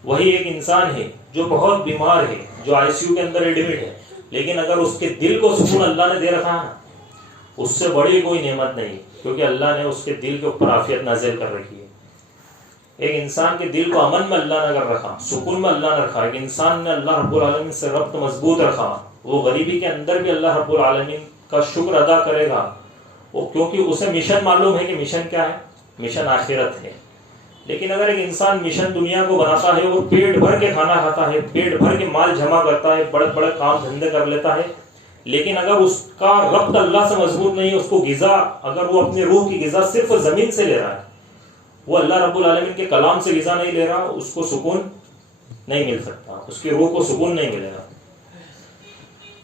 وہی ایک انسان ہے جو بہت بیمار ہے، جو آئی سی یو کے اندر ایڈمٹ ہے، لیکن اگر اس کے دل کو سکون اللہ نے دے رکھا ہے، اس سے بڑی کوئی نعمت نہیں، کیونکہ اللہ نے اس کے دل کے اوپر عافیت نازل کر رکھی ہے۔ ایک انسان کے دل کو امن میں اللہ نے کر رکھا، سکون میں اللہ نے رکھا۔ ایک انسان نے اللہ رب العالمین سے ربط مضبوط رکھا، وہ غریبی کے اندر بھی اللہ رب العالمین کا شکر ادا کرے گا، وہ کیونکہ اسے مشن معلوم ہے کہ مشن کیا ہے، مشن آخرت ہے۔ لیکن اگر ایک انسان مشن دنیا کو بناتا ہے اور پیٹ بھر کے کھانا کھاتا ہے، پیٹ بھر کے مال جمع کرتا ہے، بڑے بڑے کام دھندے کر لیتا ہے، لیکن اگر اس کا ربط اللہ سے مضبوط نہیں ہے، اس کو غذا، اگر وہ اپنی روح کی غذا صرف زمین سے لے رہا ہے، وہ اللہ رب العالمین کے کلام سے غذا نہیں لے رہا، اس کو سکون نہیں مل سکتا، اس کی روح کو سکون نہیں ملے گا۔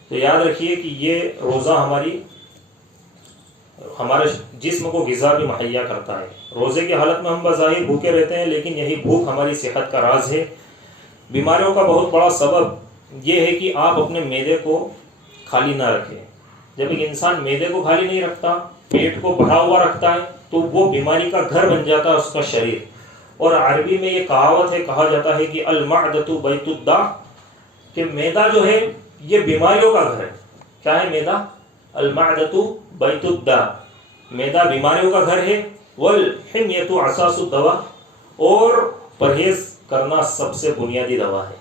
تو یاد رکھیے کہ یہ روزہ ہمارے جسم کو غذا بھی مہیا کرتا ہے۔ روزے کی حالت میں ہم بظاہر بھوکے رہتے ہیں، لیکن یہی بھوک ہماری صحت کا راز ہے۔ بیماریوں کا بہت بڑا سبب یہ ہے کہ آپ اپنے معدے کو خالی نہ رکھیں۔ جب ایک انسان معدے کو خالی نہیں رکھتا، پیٹ کو بھرا ہوا رکھتا ہے، تو وہ بیماری کا گھر بن جاتا ہے اس کا شریر۔ اور عربی میں یہ کہاوت ہے، کہا جاتا ہے کہ المعدۃ بیت الداء، کہ معدہ جو ہے یہ بیماریوں کا گھر ہے۔ کیا ہے معدہ؟ المعدۃ بیت الداء، معدہ بیماریوں کا گھر ہے۔ والحمیۃ اساس الدواء، اور پرہیز کرنا سب سے بنیادی دوا ہے۔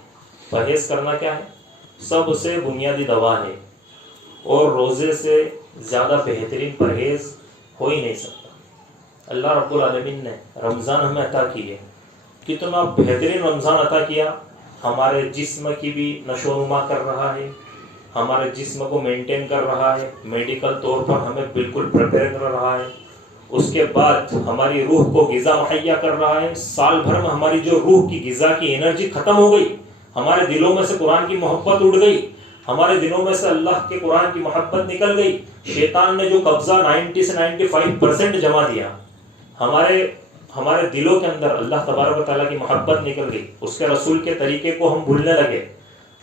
پرہیز کرنا کیا ہے؟ سب سے بنیادی دوا ہے، اور روزے سے زیادہ بہترین پرہیز ہو ہی نہیں سکتا۔ اللہ رب العالمین نے رمضان ہمیں عطا کی ہے کتنا بہترین رمضان عطا کیا، ہمارے جسم کی بھی نشو و نما کر رہا ہے، ہمارے جسم کو مینٹین کر رہا ہے، میڈیکل طور پر ہمیں بالکل پریپیئر کر رہا ہے، اس کے بعد ہماری روح کو غذا مہیا کر رہا ہے۔ سال بھر میں ہماری جو روح کی غذا کی انرجی ختم ہو گئی، ہمارے دلوں میں سے قرآن کی محبت اڑ گئی، ہمارے دلوں میں سے اللہ کے قرآن کی محبت نکل گئی، شیطان نے جو قبضہ 90 سے 95% جما دیا، ہمارے دلوں کے اندر اللہ تبارک و تعالیٰ کی محبت نکل گئی، اس کے رسول کے طریقے کو ہم بھولنے لگے،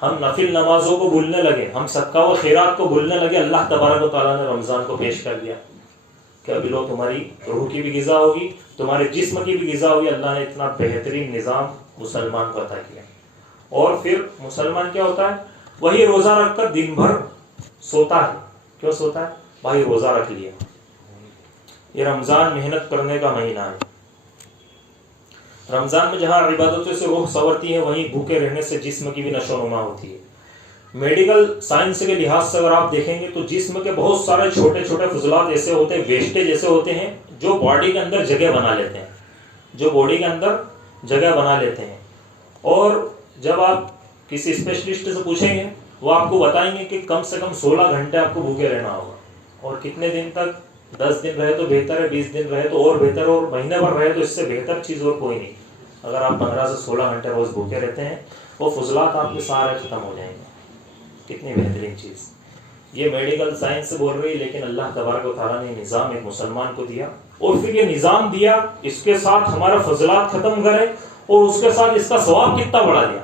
ہم نفل نمازوں کو بھولنے لگے، ہم صدقہ و خیرات کو بھولنے لگے۔ اللہ تبارک و تعالیٰ نے رمضان کو پیش کر دیا کہ ابھی لو تمہاری روح کی بھی غذا ہوگی، تمہارے جسم کی بھی غذا ہوگی۔ اللہ نے اتنا بہترین نظام مسلمان کو عطا کیا۔ اور پھر مسلمان کیا ہوتا ہے؟ وہی روزہ رکھ کر دن بھر سوتا ہے۔ کیوں سوتا ہے؟ بھائی روزہ رکھ لیا۔ یہ رمضان محنت کرنے کا مہینہ ہے۔ رمضان میں جہاں عبادتوں سے روح سنورتی ہے، وہیں بھوکے رہنے سے جسم کی بھی نشو و نما ہوتی ہے۔ میڈیکل سائنس کے لحاظ سے اگر آپ دیکھیں گے تو جسم کے بہت سارے چھوٹے چھوٹے فضلات ایسے ہوتے ہیں، ویسٹیج ایسے ہوتے ہیں جو باڈی کے اندر جگہ بنا لیتے ہیں، جو باڈی کے اندر جگہ بنا لیتے ہیں۔ اور جب آپ کسی اسپیشلسٹ سے پوچھیں گے، وہ آپ کو بتائیں گے کہ کم سے کم 16 گھنٹے آپ کو بھوکے رہنا ہوگا، اور کتنے دن تک؟ 10 دن رہے تو بہتر ہے، 20 دن رہے تو اور بہتر، اور مہینے بھر رہے تو اس سے بہتر چیز اور کوئی نہیں۔ اگر آپ 15 سے 16 گھنٹے روز بھوکے رہتے ہیں، وہ فضلات آپ کے سارے ختم ہو جائیں گے۔ کتنی بہترین چیز! یہ میڈیکل سائنس سے بول رہی ہے، لیکن اللہ تبارک و تعالیٰ نے نظام ایک مسلمان کو دیا، اور پھر یہ نظام دیا، اس کے ساتھ ہمارا فضلات ختم کرے، اور اس کے ساتھ اس کا ثواب کتنا بڑھا دیا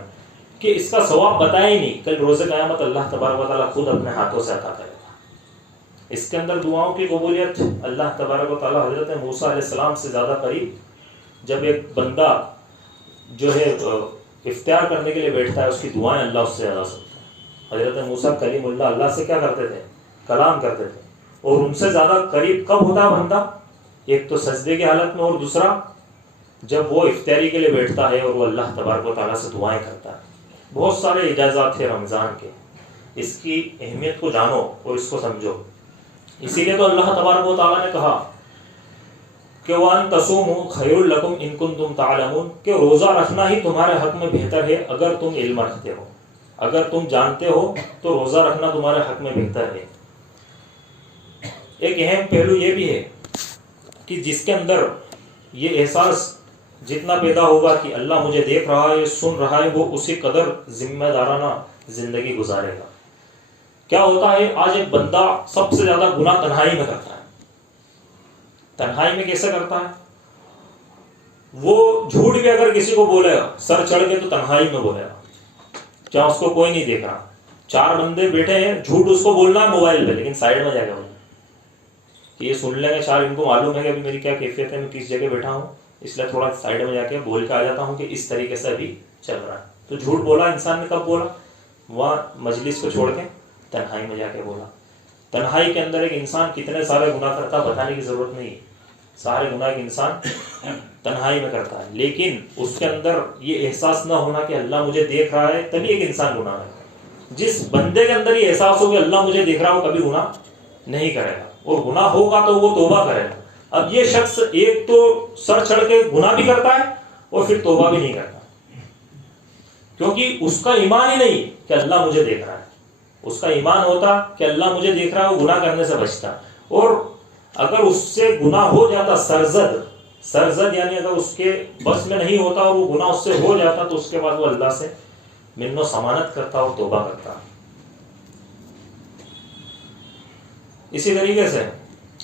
کہ اس کا ثواب بتایا ہی نہیں۔ کل روز قیامت اللہ تبارک و تعالیٰ خود اپنے ہاتھوں سے عطا کرے گا۔ اس کے اندر دعاؤں کی قبولیت اللہ تبارک و تعالیٰ حضرت موسیٰ علیہ السلام سے زیادہ قریب۔ جب ایک بندہ جو ہے افطار کرنے کے لیے بیٹھتا ہے، اس کی دعائیں اللہ اس سے زیادہ سنتا ہے۔ حضرت موسیٰ کلیم اللہ سے کیا کرتے تھے؟ کلام کرتے تھے، اور ان سے زیادہ قریب کب ہوتا ہے بندہ؟ ایک تو سجدے کی حالت میں، اور دوسرا جب وہ افطاری کے لیے بیٹھتا ہے اور وہ اللہ تبارک و تعالیٰ سے دعائیں کرتا ہے۔ بہت سارے اجازات ہیں رمضان کے، اس کی اہمیت کو جانو اور اس کو سمجھو۔ اسی لیے تو اللہ تبارک و تعالیٰ نے کہا کہ وَأَن تَصُومُوا خَيْرٌ لَكُمْ إِن كُنتُمْ تَعْلَمُونَ، کہ روزہ رکھنا ہی تمہارے حق میں بہتر ہے اگر تم علم رکھتے ہو، اگر تم جانتے ہو تو روزہ رکھنا تمہارے حق میں بہتر ہے۔ ایک اہم پہلو یہ بھی ہے کہ جس کے اندر یہ احساس جتنا پیدا ہوگا کہ اللہ مجھے دیکھ رہا ہے، سن رہا ہے، وہ اسی قدر ذمہ دارانہ زندگی گزارے گا۔ کیا ہوتا ہے، آج ایک بندہ سب سے زیادہ گناہ تنہائی میں کرتا ہے۔ تنہائی میں کیسے کرتا ہے؟ وہ جھوٹ بھی اگر کسی کو بولے گا سر چڑھ کے تو تنہائی میں بولے گا، کیا اس کو کوئی نہیں دیکھ رہا، 4 بندے بیٹھے ہیں، جھوٹ اس کو بولنا ہے موبائل پہ، لیکن سائڈ میں جا کے بولنا کہ یہ سن لیں گے 4، ان کو معلوم ہے کہ ابھی میری کیا کیفیت ہے، میں کس جگہ بیٹھا ہوں، اس لیے تھوڑا سائڈ میں جا کے بول کے آ جاتا ہوں کہ اس طریقے سے ابھی چل رہا ہے۔ تو جھوٹ بولا انسان نے کب بولا؟ وہاں مجلس کو چھوڑ کے تنہائی میں جا کے بولا۔ تنہائی کے اندر ایک انسان کتنے سارے گناہ کرتا بتانے کی ضرورت نہیں، سارے گناہ ایک انسان تنہائی میں کرتا ہے، لیکن اس کے اندر یہ احساس نہ ہونا کہ اللہ مجھے دیکھ رہا ہے، تبھی ایک انسان گناہ کرتا ہے۔ جس بندے کے اندر یہ احساس ہو کہ اللہ مجھے دیکھ رہا ہو، کبھی گناہ نہیں کرے گا، اور گناہ ہوگا تو وہ توبہ کرے گا۔ اب یہ شخص ایک تو سر چڑھ کے گناہ بھی کرتا ہے اور پھر توبہ بھی نہیں کرتا، کیونکہ اس کا ایمان ہی نہیں کہ اللہ مجھے دیکھ رہا ہے۔ اس کا ایمان ہوتا کہ اللہ مجھے دیکھ رہا ہے، وہ گناہ کرنے سے بچتا، اور اگر اس سے گناہ ہو جاتا سرزد یعنی اگر اس کے بس میں نہیں ہوتا اور وہ گناہ اس سے ہو جاتا، تو اس کے بعد وہ اللہ سے من و ضمانت کرتا اور توبہ کرتا۔ اسی طریقے سے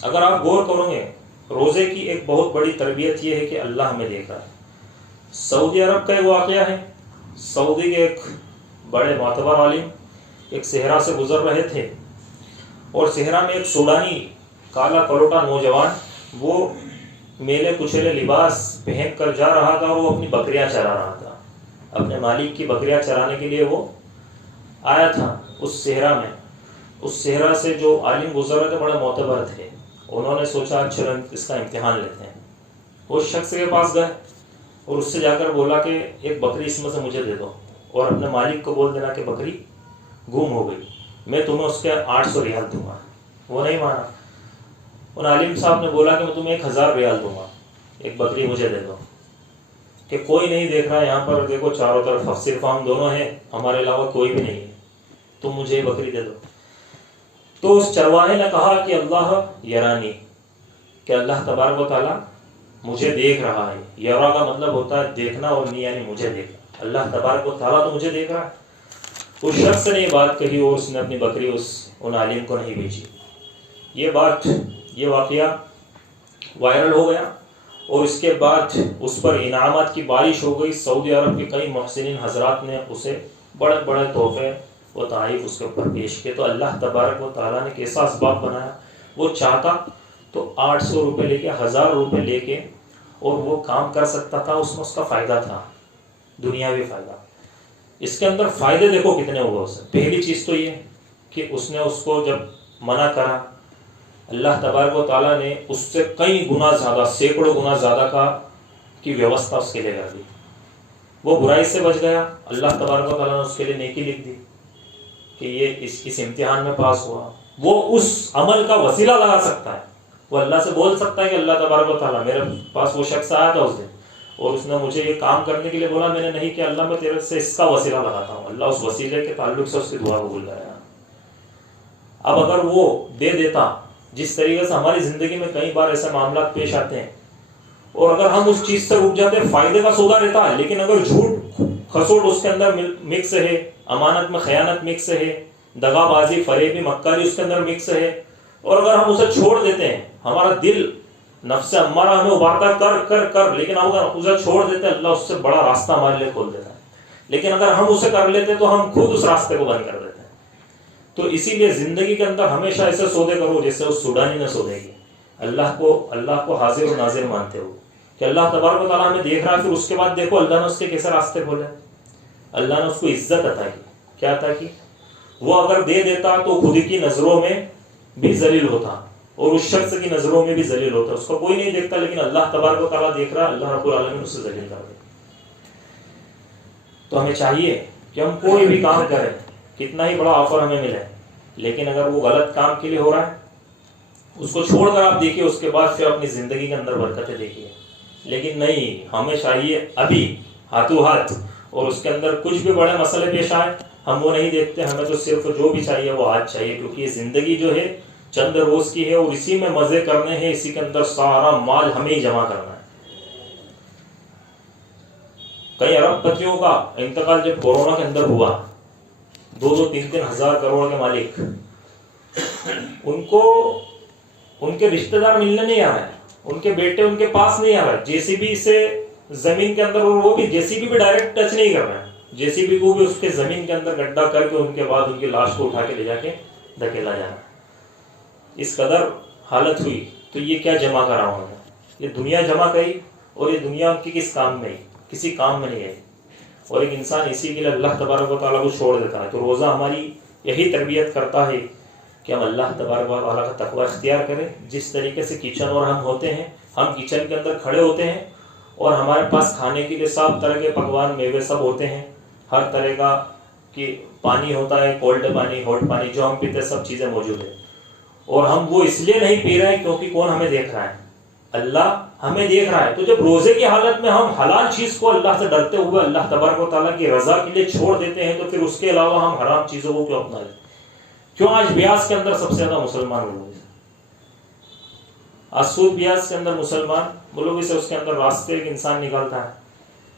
اگر آپ غور کرو گے، روزے کی ایک بہت بڑی تربیت یہ ہے کہ اللہ ہمیں دیکھ رہا ہے۔ سعودی عرب کا ایک واقعہ ہے، سعودی کے ایک بڑے معتبر عالم ایک صحرا سے گزر رہے تھے، اور صحرا میں ایک سوڈانی کالا کلوٹا نوجوان، وہ میلے کچھلے لباس پہن کر جا رہا تھا، اور وہ اپنی بکریاں چرا رہا تھا، اپنے مالک کی بکریاں چرانے کے لیے وہ آیا تھا اس صحرا میں۔ اس صحرا سے جو عالم گزر رہے تھے بڑے معتبر تھے، انہوں نے سوچا چلو اس کا امتحان لیتے ہیں۔ وہ شخص کے پاس گئے اور اس سے جا کر بولا کہ ایک بکری اس میں سے مجھے دے دو، اور اپنے مالک کو بول دینا کہ بکری گم ہو گئی، میں تمہیں اس کے 800 ریال دوں گا۔ وہ نہیں مانا۔ ان عالم صاحب نے بولا کہ میں تمہیں 1000 ریال دوں گا، ایک بکری مجھے دے دو۔ کہ کوئی نہیں دیکھ رہا یہاں پر، دیکھو چاروں طرف صرف ہم دونوں ہیں، ہمارے علاوہ کوئی بھی نہیں ہے، تم مجھے بکری دے دو. تو اس چرواہے نے کہا کہ اللہ یرانی، کہ اللہ تبارک و تعالیٰ مجھے دیکھ رہا ہے. یرا کا مطلب ہوتا ہے دیکھنا، اور نہیں یعنی مجھے دیکھنا. اللہ تبارک و تعالیٰ تو مجھے دیکھ رہا ہے. اس شخص نے یہ بات کہی اور اس نے اپنی بکری ان عالم کو نہیں بیچی. یہ واقعہ وائرل ہو گیا، اور اس کے بعد اس پر انعامات کی بارش ہو گئی. سعودی عرب کے کئی محسنین حضرات نے اسے بڑے بڑے تحفے و تحائف اس کے اوپر پیش کیے. تو اللہ تبارک و تعالیٰ نے کیسا اسباب بنایا. وہ چاہتا تو 800 روپے لے کے، 1000 روپے لے کے، اور وہ کام کر سکتا تھا. اس میں اس کا فائدہ تھا، دنیاوی فائدہ. اس کے اندر فائدے دیکھو کتنے ہوگا اسے. پہلی چیز تو یہ کہ اس نے اس کو جب منع کرا، اللہ تبارک و تعالیٰ نے اس سے کئی گنا زیادہ، سینکڑوں گنا زیادہ کی ویوستھا اس کے لیے کر دی. وہ برائی سے بچ گیا. اللہ تبارک و تعالیٰ نے اس کے لیے نیکی لکھ دی کہ یہ اس امتحان میں پاس ہوا. وہ اس عمل کا وسیلہ لگا سکتا ہے. وہ اللہ سے بول سکتا ہے کہ اللہ تبارک و تعالیٰ، میرے پاس وہ شخص آیا تھا اس دن اور اس نے مجھے یہ کام کرنے کے لیے بولا، میں نے نہیں کیا، اللہ میں تیرے سے اس کا وسیلہ لگاتا ہوں. اللہ اس وسیلے کے تعلق سے اس کی دعا قبول کرے گا. اب اگر وہ دے دیتا، جس طریقے سے ہماری زندگی میں کئی بار ایسے معاملات پیش آتے ہیں، اور اگر ہم اس چیز سے رک جاتے، فائدے کا سودا رہتا ہے، لیکن اگر جھوٹ کھسوٹ اس کے اندر مکس ہے، امانت میں خیانت مکس ہے، دغا بازی، فریبی، مکاری اس کے اندر مکس ہے، اور اگر ہم اسے چھوڑ دیتے ہیں، ہمارا دل نفس امارہ ہمیں ابھارتا کر، لیکن اگر اسے چھوڑ دیتے، اللہ اس سے بڑا راستہ ہمارے لیے کھول دیتا ہے. لیکن اگر ہم اسے کر لیتے تو ہم خود اس راستے کو بند کر دیتے ہیں. تو اسی لیے زندگی کے اندر ہمیشہ ایسے سودے کرو جیسے اس سوڈانی نے سودے کی. اللہ کو حاضر و ناظر مانتے ہو کہ اللہ تبارک و تعالیٰ ہمیں دیکھ رہا ہے. پھر اس کے بعد دیکھو اللہ نے اس کے کیسے راستے کھولے. اللہ نے اس کو عزت عطا کی. کیا عطا کی؟ وہ اگر دے دیتا تو خود کی نظروں میں بھی ذلیل ہوتا، اور اس شخص کی نظروں میں بھی ذلیل ہوتا. اس کو کوئی نہیں دیکھتا، لیکن اللہ تبارک و تعالیٰ دیکھ رہا. اللہ رب العالمین اس سے ذلیل کر دے. تو ہمیں چاہیے کہ ہم کوئی بھی کام کریں، کتنا ہی بڑا آفر ہمیں ملے، لیکن اگر وہ غلط کام کے لیے ہو رہا ہے، اس کو چھوڑ کر آپ دیکھیے، اس کے بعد پھر اپنی زندگی کے اندر برکتیں دیکھیے. لیکن نہیں، ہمیں چاہیے ابھی ہاتھوں ہاتھ، اور اس کے اندر کچھ بھی بڑے مسئلے پیش آئے ہم وہ نہیں دیکھتے. ہمیں تو صرف جو بھی چاہیے وہ آج چاہیے، کیونکہ یہ زندگی جو ہے چند روز کی ہے، اور اسی میں مزے کرنے ہیں. اسی کے اندر سارا مال ہمیں ہی جمع کرنا ہے. کئی ارب پتیوں کا انتقال جب کورونا کے اندر ہوا، 2-3 ہزار کروڑ کے مالک، ان کو ان کے رشتہ دار ملنے نہیں آ رہے، ان کے بیٹے ان کے پاس نہیں آ رہے. JCB سے زمین کے اندر، اور وہ بھی JCB بھی ڈائریکٹ ٹچ نہیں کر رہے ہیں. JCB کو بھی اس کے زمین کے اندر گڈھا کر کے ان کے بعد ان کی لاش کو اٹھا کے لے جا کے دھکیلا جانا. اس قدر حالت ہوئی. تو یہ کیا جمع کرا انہوں نے؟ یہ دنیا جمع کری، اور یہ دنیا ان کی کس کام میں؟ کسی کام میں نہیں ہے. اور ایک انسان اسی کے لیے اللہ تبارک و تعالیٰ کو چھوڑ دیتا ہے. تو روزہ ہماری یہی تربیت کرتا ہے کہ ہم اللہ تبارک و تعالیٰ کا تقوی اختیار کریں. جس طریقے سے کچن اور ہم ہوتے ہیں، ہم کچن کے اندر کھڑے ہوتے ہیں، اور ہمارے پاس کھانے کے لیے سب طرح کے پکوان، میوے سب ہوتے ہیں، ہر طرح کا کہ پانی ہوتا ہے، کولڈ پانی، ہاٹ پانی، جو ہم پیتے سب چیزیں موجود ہیں. اور ہم وہ اس لیے نہیں پی رہے کیونکہ کون ہمیں دیکھ رہا ہے؟ اللہ ہمیں دیکھ رہا ہے. تو جب روزے کی حالت میں ہم حلال چیز کو اللہ سے ڈرتے ہوئے اللہ تبارک و تعالیٰ کی رضا کے لیے چھوڑ دیتے ہیں، تو پھر اس کے علاوہ ہم حرام چیزوں کو کیوں اپنا لیتے؟ کیوں آج بیاس کے اندر سب سے زیادہ مسلمان لوگ ہیں؟ سود بیاس کے اندر مسلمان ملوث سے اس کے اندر راستے ایک انسان نکالتا ہے.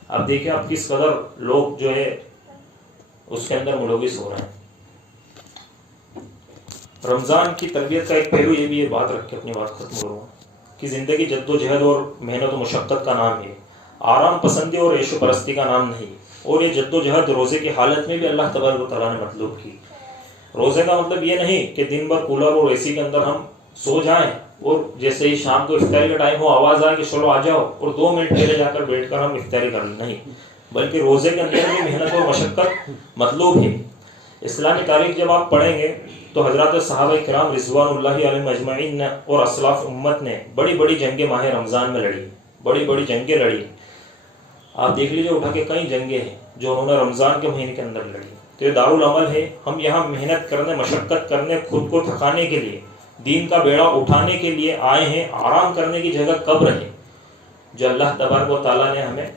اب دیکھیں اب کس قدر لوگ جو ہے اس کے اندر ملوث ہو رہے ہیں. رمضان کی تربیت کا ایک پہلو یہ بھی ہے، بات رکھ کے اپنی بات ختم کروں کہ زندگی جد و جہد اور محنت و مشقت کا نام ہے، آرام پسندی اور عیش و پرستی کا نام نہیں. اور یہ جد و جہد روزے کی حالت میں بھی اللہ تبارک و تعالیٰ نے مطلوب کی. روزے کا مطلب یہ نہیں کہ دن بھر کولر اور AC کے اندر ہم سو جائیں، اور جیسے ہی شام کو افطاری کا ٹائم ہو آواز آئے کہ چلو آ جاؤ، اور 2 منٹ پہلے جا کر بیٹھ کر ہم افطاری کر لیں. نہیں، بلکہ روزے کے اندر بھی محنت اور مشقت مطلوب ہے. اسلامی تاریخ جب آپ پڑھیں گے تو حضرات صحابہ کرام رضوان اللہ علیہم اجمعین نے اور اسلاف امت نے بڑی بڑی جنگیں ماہ رمضان میں لڑی، بڑی بڑی جنگیں لڑی. آپ دیکھ لیجیے اٹھا کے کئی جنگیں ہیں جو انہوں نے رمضان کے مہینے کے اندر لڑی. تو یہ دارالعمل ہے. ہم یہاں محنت کرنے، مشقت کرنے، خود کو تھکانے کے لیے، دین کا بیڑا اٹھانے کے لیے آئے ہیں. آرام کرنے کی جگہ قبر ہے جو اللہ تبارک و تعالیٰ نے ہمیں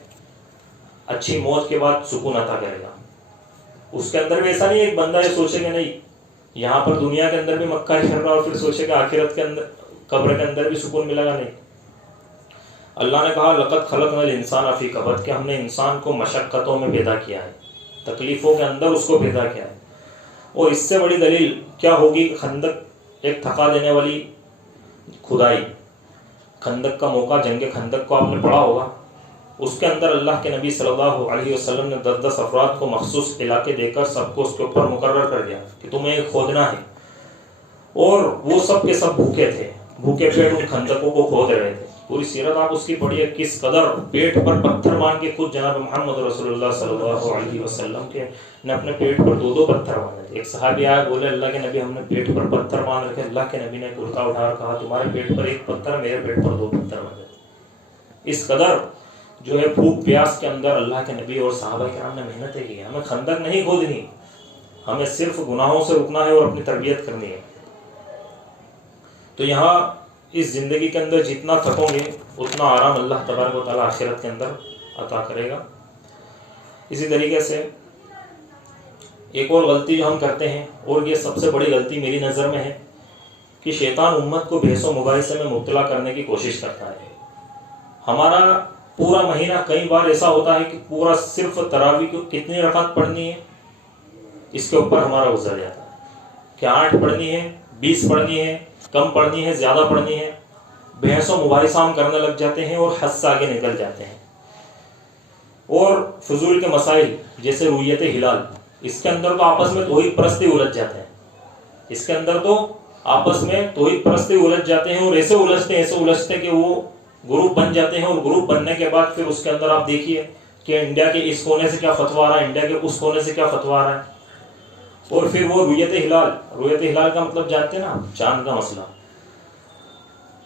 اچھی موت کے بعد سکون عطا کرے گا. اس کے اندر بھی ایسا نہیں ایک بندہ یہ سوچے گا نہیں یہاں پر دنیا کے اندر بھی مکاری کر رہا اور پھر سوچے گا آخرت کے اندر قبر کے اندر بھی سکون ملے گا. نہیں. اللہ نے کہا لقد خلقنا الانسان فی کبد کہ ہم نے انسان کو مشقتوں میں پیدا کیا ہے, تکلیفوں کے اندر اس کو پیدا کیا ہے. اور اس سے بڑی دلیل کیا ہوگی؟ خندق ایک تھکا دینے والی کھدائی, خندق کا موقع, جنگ خندق کو آپ نے پڑھا ہوگا. اس کے اندر اللہ کے نبی صلی اللہ علیہ وسلم نے 10 افراد کو مخصوص علاقے دے کر سب کو اس کے اوپر مقرر کر دیا کہ تمہیں ایک کھودنا ہے. اور وہ سب کے سب بھوکے تھے, بھوکے پیٹ ان خندقوں کو کھود رہے تھے. پوری سیرت آپ اس کی پڑھیے کس قدر پیٹ پر پتھر مان کے خود جناب محمد رسول اللہ صلی اللہ علیہ وسلم کے نے اپنے پیٹ پر 2 پتھر باندھے تھے. ایک صحابی آیا بولے اللہ کے نبی ہم نے پیٹ پر پتھر باندھ رکھے. اللہ کے نبی نے الٹا اٹھا کر کہا تمہارے پیٹ پر 1 پتھر, میرے پیٹ پر 2 پتھر باندھے. اس قدر جو ہے بھوک پیاس کے اندر اللہ کے نبی اور صحابہ کرام نے محنتیں کی. ہمیں خندق نہیں کھودنی, ہمیں صرف گناہوں سے رکنا ہے اور اپنی تربیت کرنی ہے. تو یہاں اس زندگی کے اندر جتنا تھکو گے اتنا آرام اللہ تبارک و تعالیٰ آخرت کے اندر عطا کرے گا. اسی طریقے سے ایک اور غلطی جو ہم کرتے ہیں, اور یہ سب سے بڑی غلطی میری نظر میں ہے, کہ شیطان امت کو بحث و مباحثے میں مبتلا کرنے کی کوشش کرتا ہے. ہمارا پورا مہینہ کئی بار ایسا ہوتا ہے کہ پورا صرف تراویح کو کتنی رکعت پڑھنی ہے اس کے اوپر ہمارا گزر جاتا ہے کہ 8 پڑھنی ہے, 20 پڑھنی ہے, کم پڑھنی ہے, زیادہ پڑھنی ہے. بحث و مباحثہ ہم کرنے لگ جاتے ہیں اور حد سے آگے نکل جاتے ہیں. اور فضول کے مسائل جیسے رویت ہلال, اس کے اندر تو آپس میں توحید پرستی الجھ جاتے ہیں. اس کے اندر تو آپس میں توحید پرستی الجھ جاتے ہیں اور ایسے الجھتے کہ وہ گروپ بن جاتے ہیں. اور گروپ بننے کے بعد پھر اس کے اندر آپ دیکھیے کہ انڈیا کے اس کونے سے کیا فتویٰ آ رہا ہے, انڈیا کے اس کونے سے کیا فتویٰ آ رہا ہے. اور پھر وہ رویت ہلال کا مطلب جانتے ہیں نا, چاند کا مسئلہ.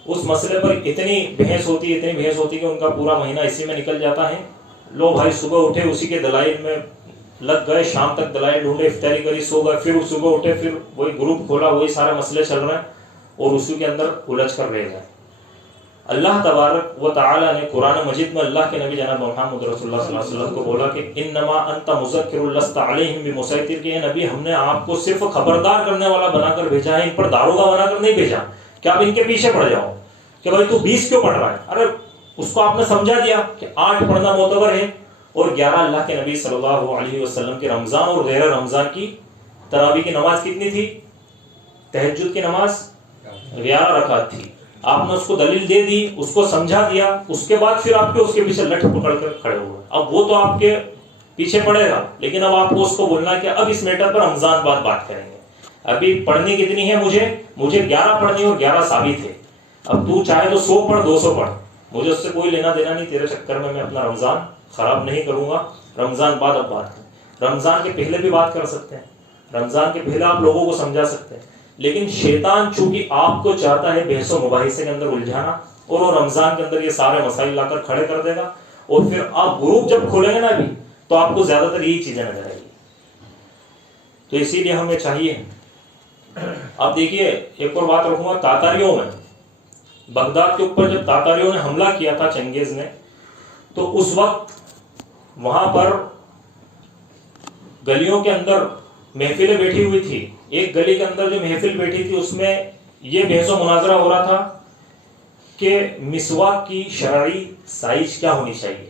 اس مسئلے پر اتنی بحث ہوتی ہے کہ ان کا پورا مہینہ اسی میں نکل جاتا ہے. لو بھائی صبح اٹھے اسی کے دلائل میں لگ گئے, شام تک دلائل ڈھونڈے, افطاری کری, سو گئے, پھر صبح اٹھے پھر وہی گروپ کھولا, وہی سارے مسئلے چل رہے ہیں اور اسی کے اندر الجھ کر رہ گئے. اللہ تبارک و تعالی نے قرآن مجید میں اللہ کے نبی جناب محمد رسول اللہ صلی اللہ علیہ وسلم کو بولا کہ انما انت مذکر لست علیہم بمسیطر, کہ نبی ہم نے آپ کو صرف خبردار کرنے والا بنا کر بھیجا ہے, ان پر داروغہ بنا کر نہیں بھیجا کہ آپ ان کے پیچھے پڑ جاؤ کہ بھائی تو 20 کیوں پڑھ رہا ہے. ارے اس کو آپ نے سمجھا دیا کہ 8 پڑھنا معتبر ہے اور 11 اللہ کے نبی صلی اللہ علیہ وسلم کے رمضان اور غیر رمضان کی تراویح کی نماز کتنی تھی؟ تہجد کی نماز 11 رکعت تھی. آپ نے اس کو دلیل دے دی, اس کو سمجھا دیا, اس کے بعد پھر آپ کے اس کے پیچھے لٹ پکڑ کر کھڑے ہوئے. اب وہ تو آپ کے پیچھے پڑے گا, لیکن اب آپ کو اس کو بولنا کہ اب اس میٹر پر رمضان بعد بات کریں گے. ابھی پڑھنی کتنی ہے مجھے 11 پڑھنی اور 11 ثابت ہے. اب تو چاہے تو 100 پڑھ, 200 پڑھ, مجھے اس سے کوئی لینا دینا نہیں. تیرے چکر میں اپنا رمضان خراب نہیں کروں گا. رمضان بعد اب بات کریں. رمضان کے پہلے بھی بات کر سکتے ہیں, رمضان کے پہلے آپ لوگوں کو سمجھا سکتے ہیں. لیکن شیطان چونکہ آپ کو چاہتا ہے بحث و مباحثے کے اندر الجھانا, اور وہ رمضان کے اندر یہ سارے مسائل لا کر کھڑے کر دے گا. اور پھر آپ گروپ جب کھولیں گے نا ابھی, تو آپ کو زیادہ تر یہی چیزیں نظر آئیں گی. تو اسی لیے ہمیں چاہیے. اب دیکھیے ایک اور بات رکھوں گا, تاتاریوں میں بغداد کے اوپر جب تاتاریوں نے حملہ کیا تھا چنگیز نے, تو اس وقت وہاں پر گلیوں کے اندر محفلیں بیٹھی ہوئی تھی. ایک گلی کے اندر جو محفل بیٹھی تھی اس میں یہ بحث و مناظرہ ہو رہا تھا کہ مسواک کی شرعی سائز کیا ہونی چاہیے.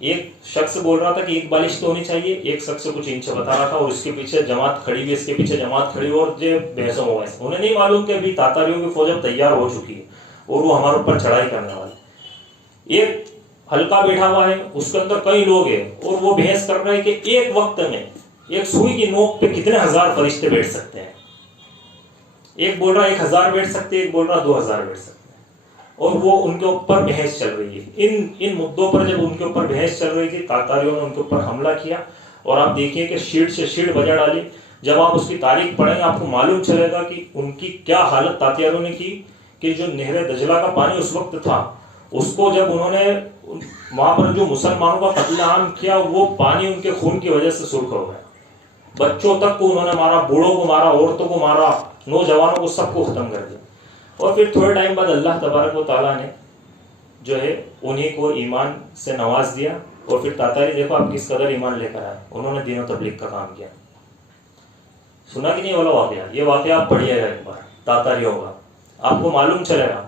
ایک شخص بول رہا تھا کہ 1 بالش تو ہونی چاہیے, ایک شخص کچھ انچ بتا رہا تھا, اور اس کے پیچھے جماعت کھڑی ہوئی, اس کے پیچھے جماعت کھڑی ہوئی, اور یہ بحث و مباحث. انہیں نہیں معلوم کہ ابھی تاتاریوں کی فوج اب تیار ہو چکی ہے اور وہ ہمارے اوپر چڑھائی کرنے والے. ایک حلقہ بیٹھا ہوا ہے, اس کے اندر کئی لوگ ہیں, اور وہ بحث کر رہے ہیں کہ ایک وقت میں ایک سوئی کی نوک پہ کتنے 1000 فرشتے بیٹھ سکتے ہیں. ایک بول رہا 1000 بیٹھ سکتے ہیں, ایک بول رہا 2000 بیٹھ سکتے ہیں. اور وہ ان کے اوپر بحث چل رہی ہے. ان مدوں پر جب ان کے اوپر بحث چل رہی تھی, تاتاریوں نے ان کے اوپر حملہ کیا, اور آپ دیکھیے کہ شیٹ سے شیٹ بجا ڈالی. جب آپ اس کی تاریخ پڑھیں گے آپ کو معلوم چلے گا کہ ان کی کیا حالت تاتاریوں نے کی. کہ جو نہر دجلہ کا پانی اس وقت تھا, اس کو جب انہوں نے وہاں پر جو مسلمانوں کا قتل عام کیا, وہ پانی ان کے خون کی وجہ سے سرخ ہو گیا. بچوں تک کو انہوں نے مارا, بوڑھوں کو مارا, عورتوں کو مارا, نوجوانوں کو, سب کو ختم کر دیا. اور پھر تھوڑے ٹائم بعد اللہ تبارک و تعالیٰ نے جو ہے انہیں کو ایمان سے نواز دیا، اور پھر تاتاری دیکھو آپ کس قدر ایمان لے کر آئے، انہوں نے دین و تبلیغ کا کام کیا. سنا کہ نہیں والا واقعہ؟ یہ واقعہ آپ پڑھیے گا ایک بار، تاتاری ہوگا، آپ کو معلوم چلے گا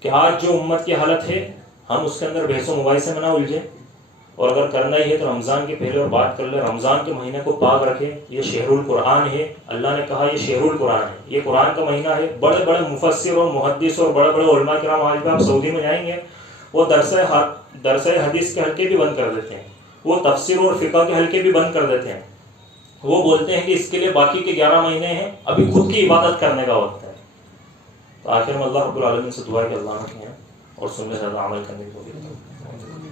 کہ آج جو امت کی حالت ہے ہم اس کے اندر بحث و مباحثے میں نہ الجھے، اور اگر کرنا ہی ہے تو رمضان کے پہلے اور بات کر لے. رمضان کے مہینے کو پاک رکھے، یہ شہر القرآن ہے، اللہ نے کہا یہ شہر القرآن ہے، یہ قرآن کا مہینہ ہے. بڑے بڑے مفسر اور محدث اور بڑے بڑے علماء کرام آج بھی آپ سعودی میں جائیں گے وہ درس حدیث کے حلقے بھی بند کر دیتے ہیں، وہ تفسیر اور فقہ کے حلقے بھی بند کر دیتے ہیں. وہ بولتے ہیں کہ اس کے لیے باقی کے 11 مہینے ہیں، ابھی خود کی عبادت کرنے کا وقت ہے. تو آخر میں اللہ رب العالمین سے دعا ہے کہ اللہ نے اور سننے سے زیادہ عمل کرنے کی توفیق.